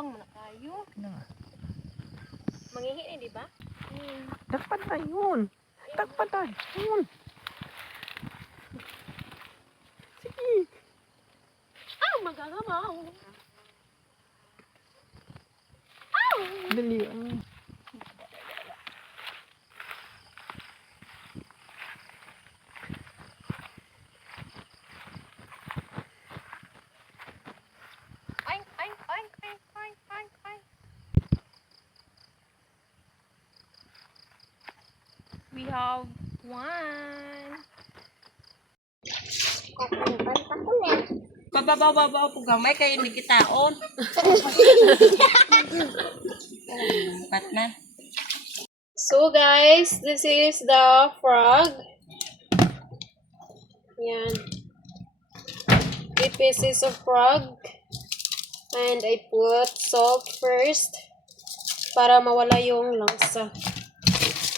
Awang mo na kayo. Mangihi na, di ba? Dapat na yun. Dapat na yun. Sige. Magagabaw. Dali. Oink, oink, oink, oink, oink, oink, oink. We have one. Babaw po gamay kay hindi kitaon. Pat na. So guys, this is the frog. Yan. 8 pieces of frog. And I put salt first para mawala yung langsa.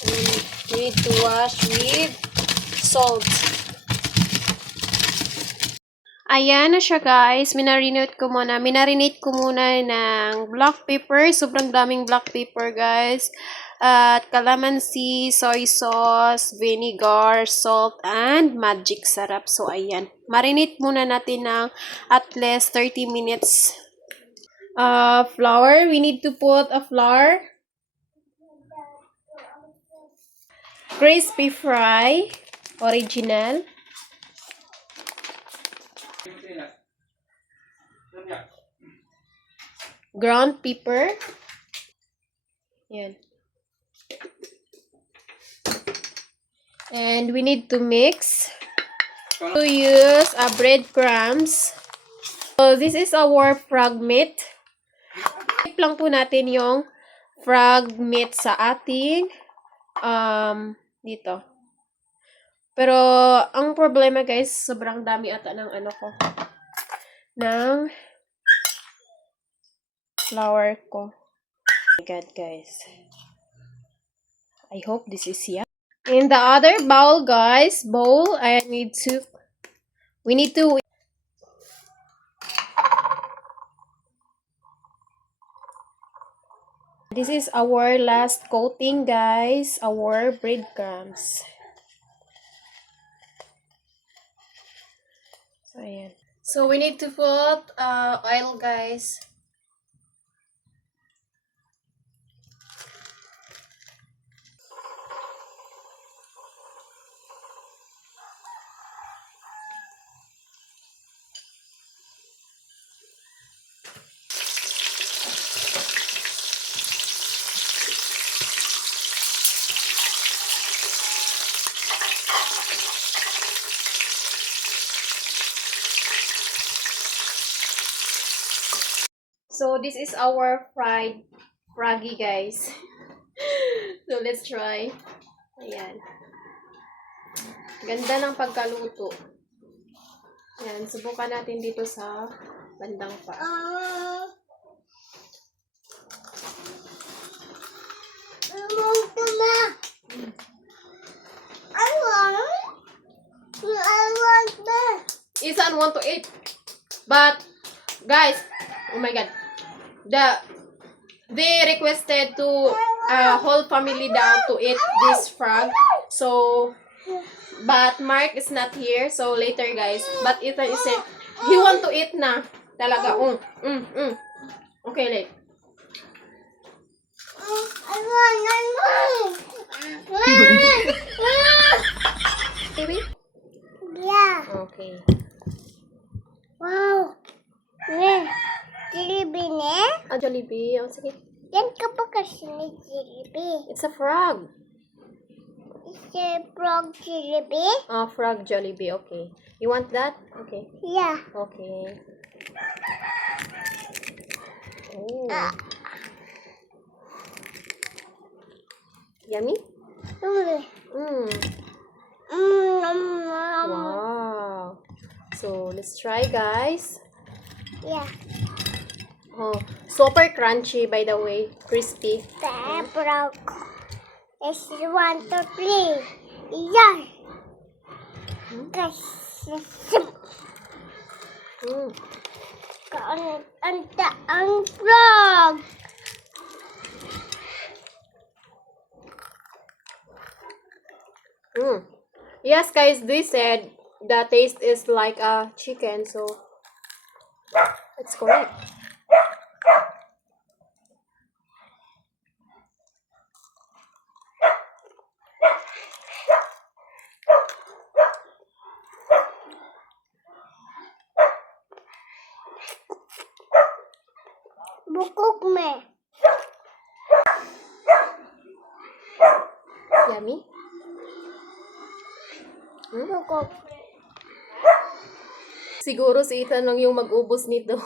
And need to wash with salt. Ayan na siya guys. Minarinate ko muna ng black pepper. Sobrang daming black pepper guys. At calamansi, soy sauce, vinegar, salt, and magic sarap. So ayan. Marinate muna natin ng at least 30 minutes. Flour. We need to put a flour. Crispy fry. Original. Ground pepper. Yan. And we need to mix. To use breadcrumbs. So this is our frog meat. Tip lang po natin yung frog meat sa ating dito. Pero ang problema guys, sobrang dami ata ng ano ko. Ng flour ko. Oh my god guys. I hope this is yeah. In the other bowl guys, we need to this is our last coating guys, our breadcrumbs. So ayan. So we need to put oil guys. So this is our fried froggy guys. So let's try. Ayan. Ganda ng pagkaluto. Ayan, subukan natin dito sa bandang pa. Isan want to eat. But guys, oh my god. They requested to whole family down to eat this frog. So but Mark is not here, so later guys. But Ethan is said he want to eat na. Talaga. Okay, like. Baby? Yeah. Okay. Wow. Jollibee ne? Jollibee. Oh, sige. Yan ka pa kasi ni Jollibee. It's a frog. It's a frog Jollibee? Frog Jollibee. Okay. You want that? Okay. Yeah. Okay. Oh. Yummy? Wow. So, let's try, guys. Yeah. Oh, super crunchy, by the way. Crispy. The frog. It's 1, 2, 3. Yeah. Ang frog. Yes, guys, they said the taste is like a chicken, so it's correct. Bukog me. Yummy. Bukog. Siguro si Ethan lang yung mag-ubos nito.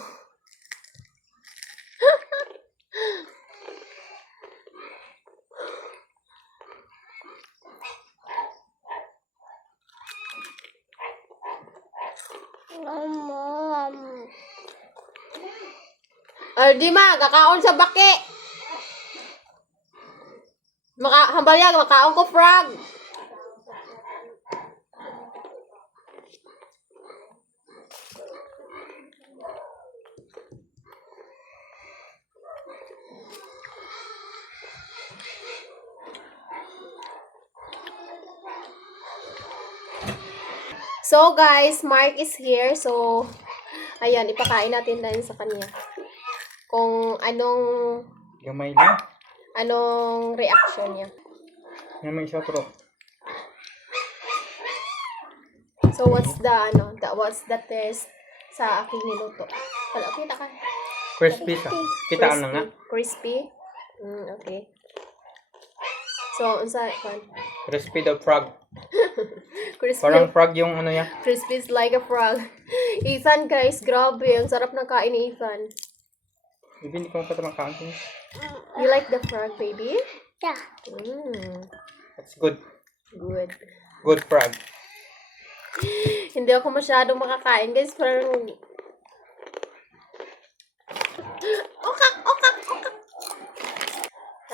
Mom. Di ma, kakaon sa baki. Hambalyag, makaon ko frog. So guys, Mark is here. So, ayan, ipakain natin din sa kanya. Kung Gamay lang. anong reaction niya. Gamay sa trok. So, what's the test sa aking niluto? Wala, kita ka. Crispy sa. Kitaan lang nga. Crispy? Okay. So, unsa kan? Crispy the frog. Crispy. Parang frog yung ano yan. Crispy is like a frog. Ethan, guys, grabe. Ang sarap ng kain ni Ethan. Bibi, hindi ko makatamakain. You like the frog, baby? Yeah. That's good. Good. Good frog. Hindi ako masyadong makakain, guys. Parang... Okak.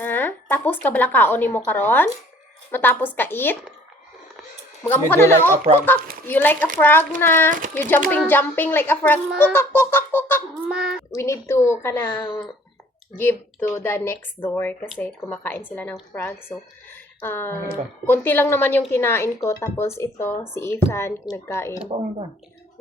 Ha? Tapos ka balakaon ni mo karon? Matapos ka eat? Mga mukha You do na like lang, a frog. kukak. You like a frog na. You jumping like a frog. Kukak. Ma. We need to kanang give to the next door kasi kumakain sila ng frog. So, konti lang naman yung kinain ko. Tapos ito, si Ethan, nagkain.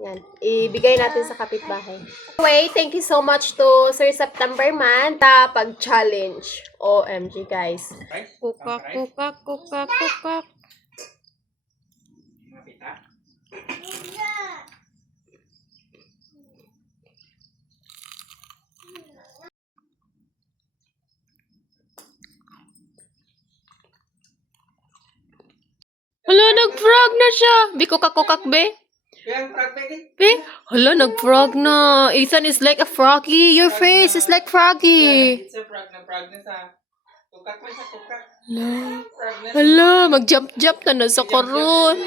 Yan. Ibigay natin sa kapitbahay. Anyway, thank you so much to Sir September Man sa pag-challenge. OMG, guys. Kukak. Hala, nag-frog na siya. Be, kukak, be. Be, hala, nag-frog na. Ethan is like a froggy. Your face is like froggy. It's a frog na sa tukak mo sa tukak. Hala, mag-jump na sa karon.